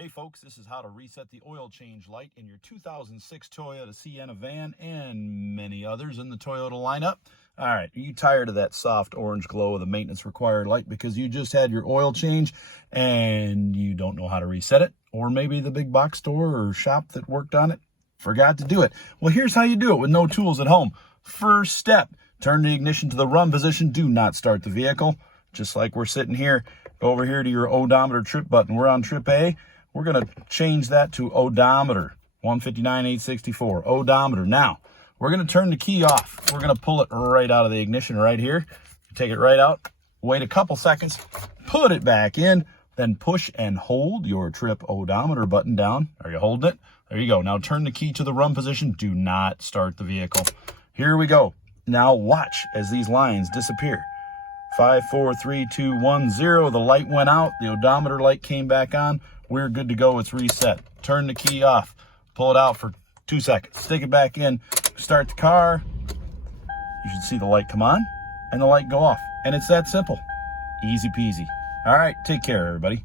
Hey folks, this is how to reset the oil change light in your 2006 Toyota Sienna van and many others in the Toyota lineup. All right, are you tired of that soft orange glow of the maintenance required light because you just had your oil change and you don't know how to reset it? Or maybe the big box store or shop that worked on it forgot to do it. Well, here's how you do it with no tools at home. First step, turn the ignition to the run position. Do not start the vehicle. Just like we're sitting here, go over here to your odometer trip button. We're on trip A. We're going to change that to odometer, 159,864, odometer. Now, we're going to turn the key off. We're going to pull it right out of the ignition right here. Take it right out, wait a couple seconds, put it back in, then push and hold your trip odometer button down. Are you holding it? There you go. Now turn the key to the run position. Do not start the vehicle. Here we go. Now watch as these lines disappear. 5, 4, 3, 2, 1, 0. The light went out. The odometer light came back on. We're good to go. It's reset. Turn the key off. Pull it out for 2 seconds. Stick it back in. Start the car. You should see the light come on and the light go off. And it's that simple. Easy peasy. All right. Take care, everybody.